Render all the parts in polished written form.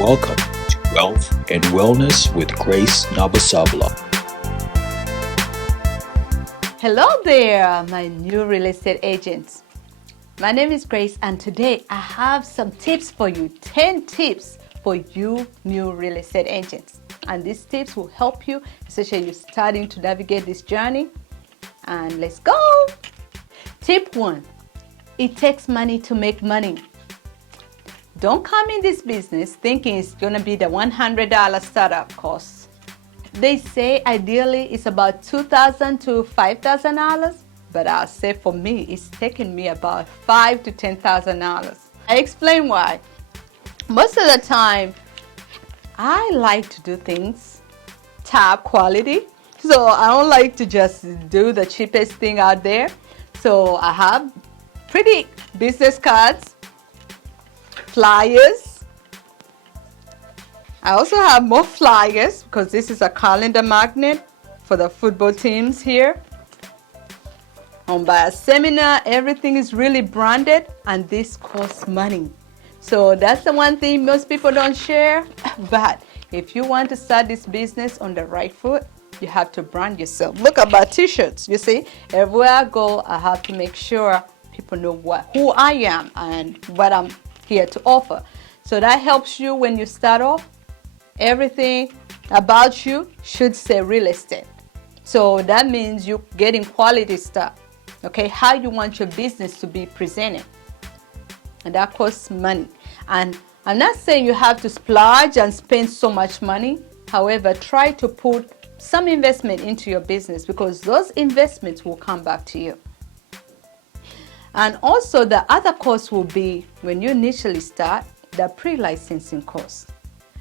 Welcome to Wealth and Wellness with Grace Nabasabla. Hello there, my new real estate agents. My name is Grace, and today I have some tips for you, 10 tips for you new real estate agents. And these tips will help you, especially you're starting to navigate this journey. And let's go. Tip 1, it takes money to make money. Don't come in this business thinking it's going to be the $100 startup cost. They say ideally it's about $2,000 to $5,000, but I'll say for me it's taken me about $5,000 to $10,000. I explain why. Most of the time, I like to do things top quality, so I don't like to just do the cheapest thing out there. So I have pretty business cards, flyers. I also have more flyers because this is a calendar magnet for the football teams here. By a seminar, everything is really branded, and this costs money. So that's the one thing most people don't share. But if you want to start this business on the right foot, you have to brand yourself. Look at my t-shirts. You see, everywhere I go, I have to make sure people know who I am and what I'm here to offer. So that helps you when you start off. Everything about you should say real estate. So that means you're getting quality stuff. Okay, how you want your business to be presented. And that costs money. And I'm not saying you have to splurge and spend so much money. However, try to put some investment into your business, because those investments will come back to you. And also the other cost will be, when you initially start, the pre-licensing cost,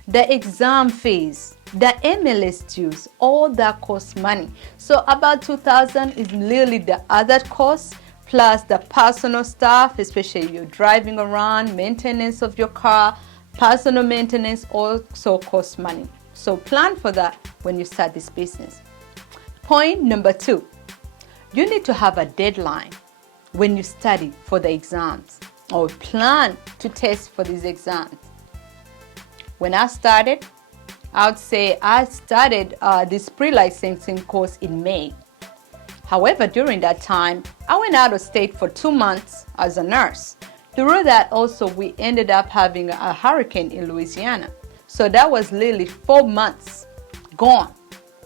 the exam fees, the MLS dues, all that costs money. So about $2,000 is really the other cost, plus the personal stuff, especially you're driving around, maintenance of your car, personal maintenance also costs money. So plan for that when you start this business. Point number 2, you need to have a deadline when you study for the exams or plan to test for these exams. When I started, I would say I started this pre-licensing course in May. However, during that time, I went out of state for 2 months as a nurse. Through that also, we ended up having a hurricane in Louisiana. So that was literally 4 months gone,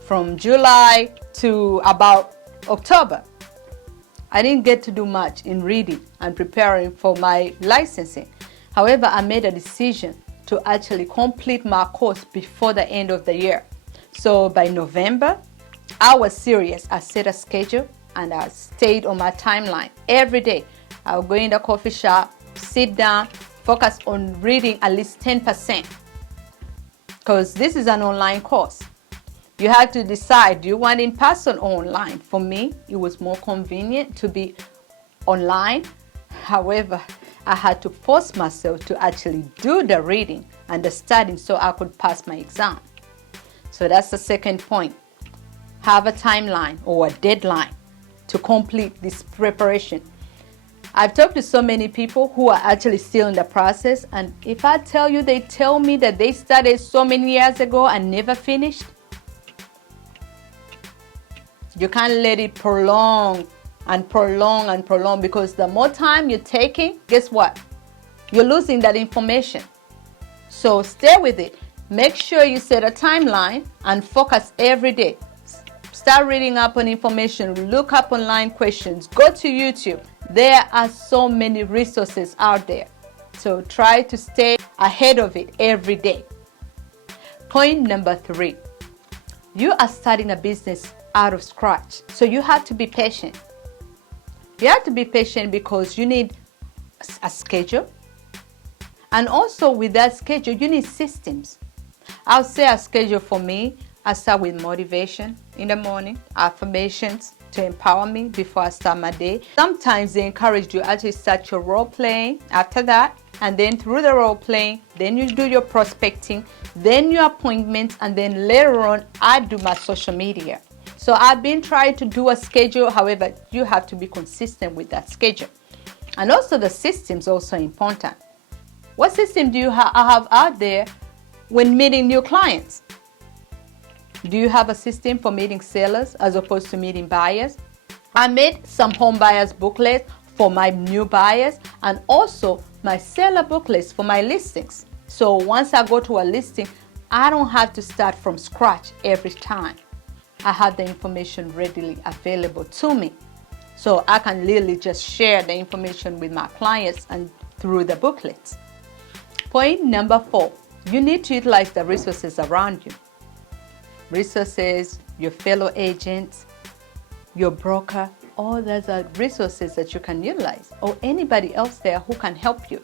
from July to about October. I didn't get to do much in reading and preparing for my licensing. However, I made a decision to actually complete my course before the end of the year. So by November, I was serious. I set a schedule and I stayed on my timeline every day. I would go in the coffee shop, sit down, focus on reading at least 10%. Because this is an online course. You have to decide, do you want in person or online? For me, it was more convenient to be online. However, I had to force myself to actually do the reading and the studying so I could pass my exam. So that's the second point. Have a timeline or a deadline to complete this preparation. I've talked to so many people who are actually still in the process, and if I tell you, they tell me that they started so many years ago and never finished. You can't let it prolong and prolong and prolong, because the more time you're taking, guess what? You're losing that information. So stay with it. Make sure you set a timeline and focus every day. Start reading up on information, look up online questions, go to YouTube. There are so many resources out there. So try to stay ahead of it every day. Point number 3, you are starting a business out of scratch. So you have to be patient. You have to be patient because you need a schedule. And also with that schedule, you need systems. I'll say a schedule for me. I start with motivation in the morning, affirmations to empower me before I start my day. Sometimes they encourage you actually start your role playing after that. And then through the role playing, then you do your prospecting, then your appointments, and then later on, I do my social media. So I've been trying to do a schedule. However, you have to be consistent with that schedule. And also the system's also important. What system do you have out there when meeting new clients? Do you have a system for meeting sellers as opposed to meeting buyers? I made some home buyers booklets for my new buyers and also my seller booklets for my listings. So once I go to a listing, I don't have to start from scratch every time. I have the information readily available to me. So I can literally just share the information with my clients and through the booklets. Point number 4, you need to utilize the resources around you. Resources, your fellow agents, your broker, all those are resources that you can utilize, or anybody else there who can help you.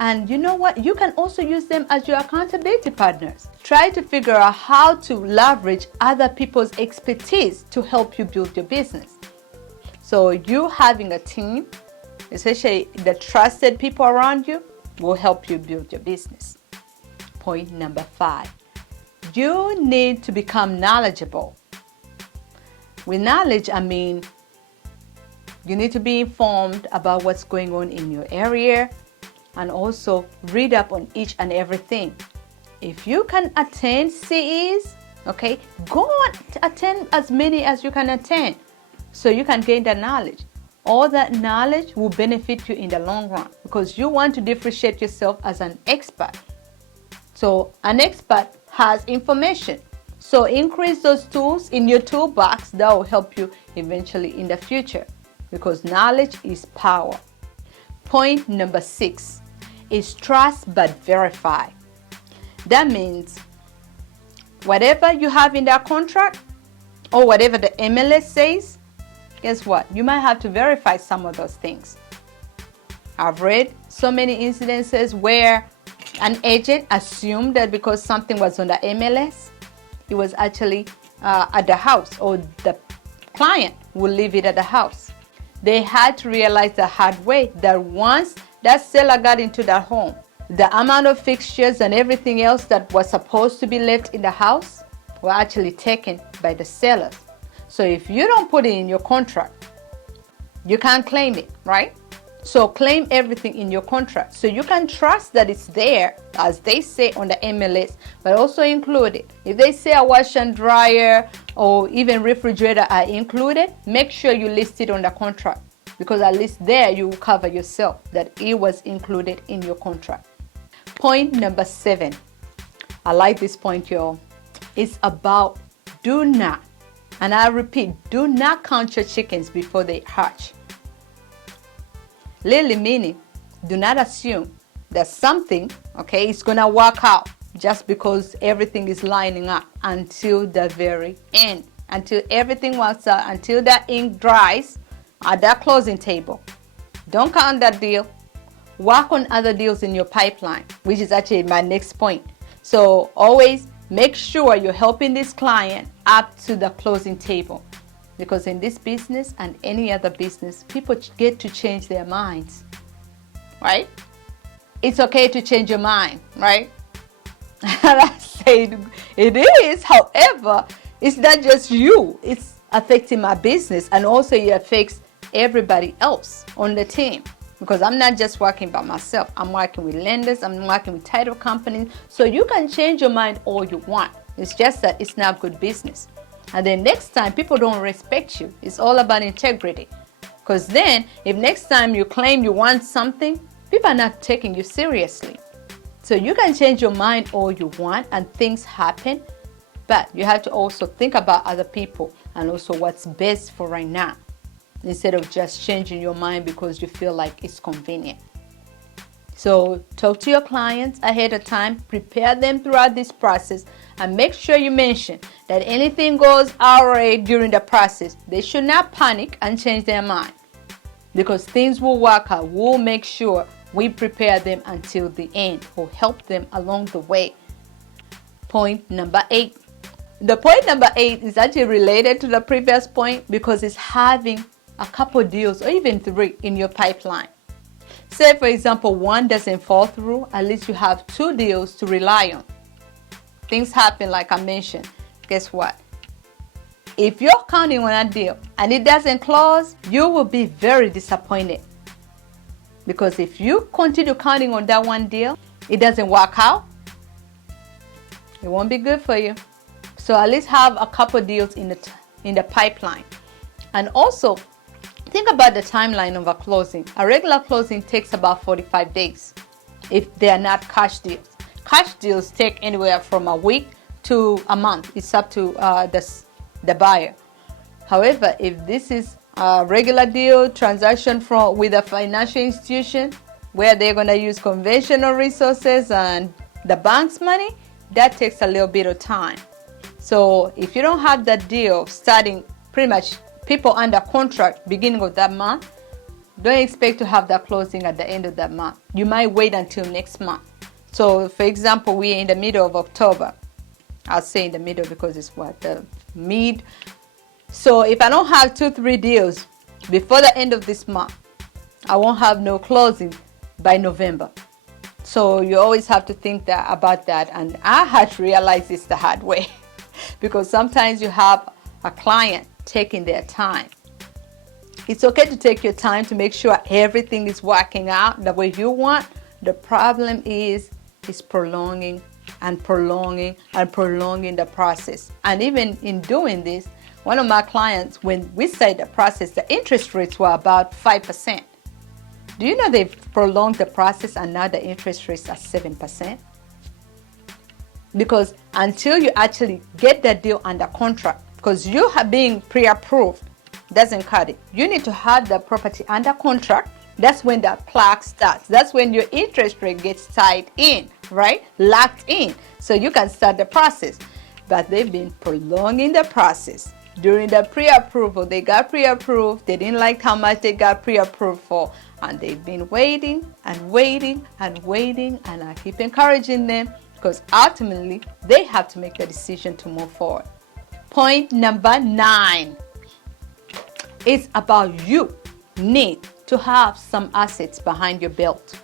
And you know what? You can also use them as your accountability partners. Try to figure out how to leverage other people's expertise to help you build your business. So you having a team, especially the trusted people around you, will help you build your business. Point number 5, you need to become knowledgeable. With knowledge, I mean you need to be informed about what's going on in your area and also read up on each and everything. If you can attend CEs, okay, go and attend as many as you can attend so you can gain that knowledge. All that knowledge will benefit you in the long run because you want to differentiate yourself as an expert. So an expert has information. So increase those tools in your toolbox that will help you eventually in the future because knowledge is power. Point number 6 is trust but verify. That means whatever you have in that contract or whatever the MLS says, guess what? You might have to verify some of those things. I've read so many incidences where an agent assumed that because something was on the MLS, it was actually at the house, or the client will leave it at the house. They had to realize the hard way that once that seller got into that home, the amount of fixtures and everything else that was supposed to be left in the house were actually taken by the sellers. So if you don't put it in your contract, you can't claim it, right? So claim everything in your contract so you can trust that it's there as they say on the MLS, but also include it. If they say a wash and dryer or even refrigerator are included, make sure you list it on the contract because at least there you will cover yourself that it was included in your contract. Point number 7. I like this point, y'all. It's about do not, and I repeat, do not count your chickens before they hatch. Literally meaning, do not assume that something, okay, is going to work out just because everything is lining up until the very end, until everything works out, until that ink dries at that closing table. Don't count that deal. Work on other deals in your pipeline, which is actually my next point. So always make sure you're helping this client up to the closing table. Because in this business and any other business, people get to change their minds, right? It's okay to change your mind, right? And I say it is, however, it's not just you. It's affecting my business and also it affects everybody else on the team. Because I'm not just working by myself. I'm working with lenders. I'm working with title companies. So you can change your mind all you want. It's just that it's not good business. And then next time, people don't respect you. It's all about integrity. Because then, if next time you claim you want something, people are not taking you seriously. So you can change your mind all you want and things happen. But you have to also think about other people and also what's best for right now. Instead of just changing your mind because you feel like it's convenient. So talk to your clients ahead of time, prepare them throughout this process, and make sure you mention that anything goes our way during the process. They should not panic and change their mind because things will work out. We'll make sure we prepare them until the end or help them along the way. Point number 8. The point number 8 is actually related to the previous point because it's having a couple deals or even 3 in your pipeline. Say, for example, one doesn't fall through, at least you have 2 deals to rely on. Things happen like I mentioned. Guess what? If you're counting on a deal and it doesn't close, you will be very disappointed. Because if you continue counting on that one deal, it doesn't work out, It won't be good for you. So at least have a couple deals in the pipeline. And also, think about the timeline of a closing. A regular closing takes about 45 days if they are not cash deals. Cash deals take anywhere from a week to a month. It's up to the buyer. However, if this is a regular deal transaction with a financial institution where they're going to use conventional resources and the bank's money, that takes a little bit of time. So if you don't have that deal starting pretty much people under contract beginning of that month, don't expect to have that closing at the end of that month. You might wait until next month. So for example, we're in the middle of October. I'll say in the middle because it's the mid. So if I don't have 2-3 deals before the end of this month, I won't have no closing by November. So you always have to think about that. And I had to realize this the hard way because sometimes you have a client taking their time. It's okay to take your time to make sure everything is working out the way you want. The problem is prolonging and prolonging and prolonging the process. And even in doing this, one of my clients, when we started the process, the interest rates were about 5%. Do you know they've prolonged the process and now the interest rates are 7%? Because until you actually get that deal under contract, because you have being pre-approved doesn't cut it. You need to have the property under contract. That's when the clock starts. That's when your interest rate gets tied in, right? Locked in. So you can start the process. But they've been prolonging the process. During the pre-approval, they got pre-approved. They didn't like how much they got pre-approved for. And they've been waiting and waiting and waiting. And I keep encouraging them because ultimately they have to make the decision to move forward. Point number 9. It's about you need to have some assets behind your belt.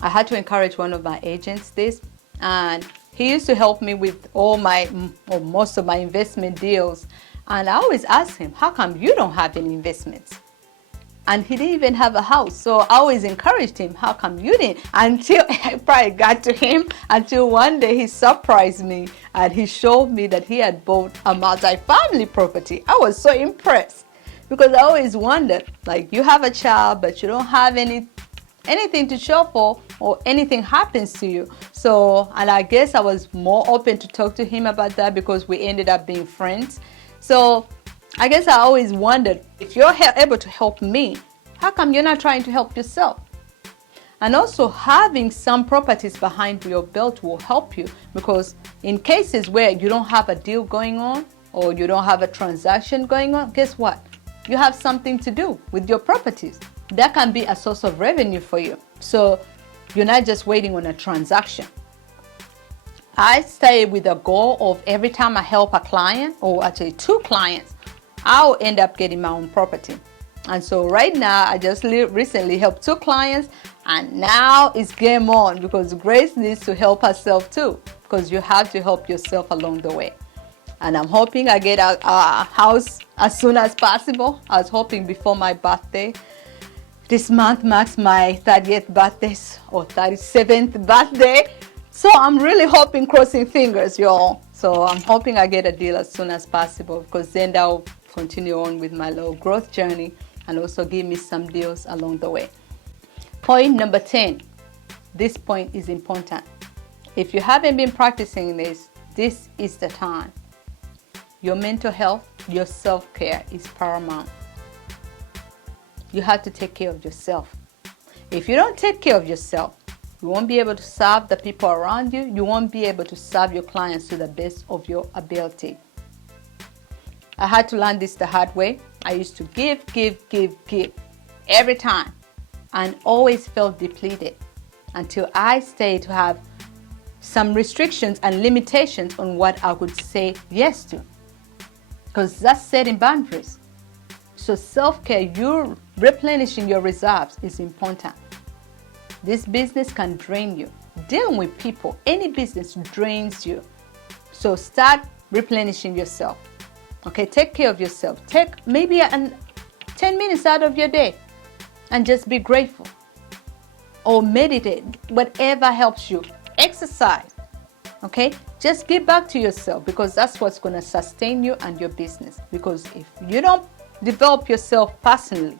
I had to encourage one of my agents this, and he used to help me with most of my investment deals. And I always ask him, how come you don't have any investments? And he didn't even have a house. So I always encouraged him, how come you didn't? Until I probably got to him, until one day he surprised me and he showed me that he had bought a multi-family property. I was so impressed because I always wondered, like, you have a child, but you don't have anything to show for or anything happens to you. So, and I guess I was more open to talk to him about that because we ended up being friends. So I guess I always wondered, if you're able to help me, how come you're not trying to help yourself? And also having some properties behind your belt will help you because in cases where you don't have a deal going on or you don't have a transaction going on, guess what? You have something to do with your properties. That can be a source of revenue for you. So you're not just waiting on a transaction. I stay with a goal of every time I help a client, or actually 2 clients, I'll end up getting my own property. And so right now, I just recently helped 2 clients, and now it's game on because Grace needs to help herself too, because you have to help yourself along the way. And I'm hoping I get a house as soon as possible. I was hoping before my birthday. This month marks my 30th birthday or 37th birthday. So I'm really hoping, crossing fingers, y'all. So I'm hoping I get a deal as soon as possible because then that will continue on with my little growth journey and also give me some deals along the way. Point number 10. This point is important. If you haven't been practicing this, this is the time. Your mental health, your self-care is paramount. You have to take care of yourself. If you don't take care of yourself, you won't be able to serve the people around you. You won't be able to serve your clients to the best of your ability. I had to learn this the hard way. I used to give every time and always felt depleted until I started to have some restrictions and limitations on what I could say yes to. Because that's setting boundaries. So self-care, you replenishing your reserves is important. This business can drain you. Dealing with people, any business drains you. So start replenishing yourself. Okay, take care of yourself. Take maybe 10 minutes out of your day and just be grateful. Or meditate, whatever helps you. Exercise. Okay, just give back to yourself, because that's what's going to sustain you and your business. Because if you don't develop yourself personally,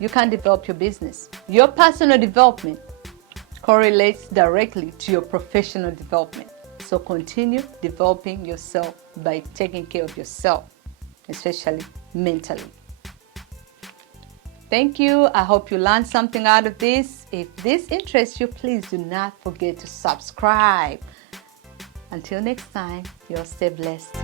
you can't develop your business. Your personal development correlates directly to your professional development. So continue developing yourself by taking care of yourself, especially mentally. Thank you. I hope you learned something out of this. If this interests you, please do not forget to subscribe. Until next time, you'll stay blessed.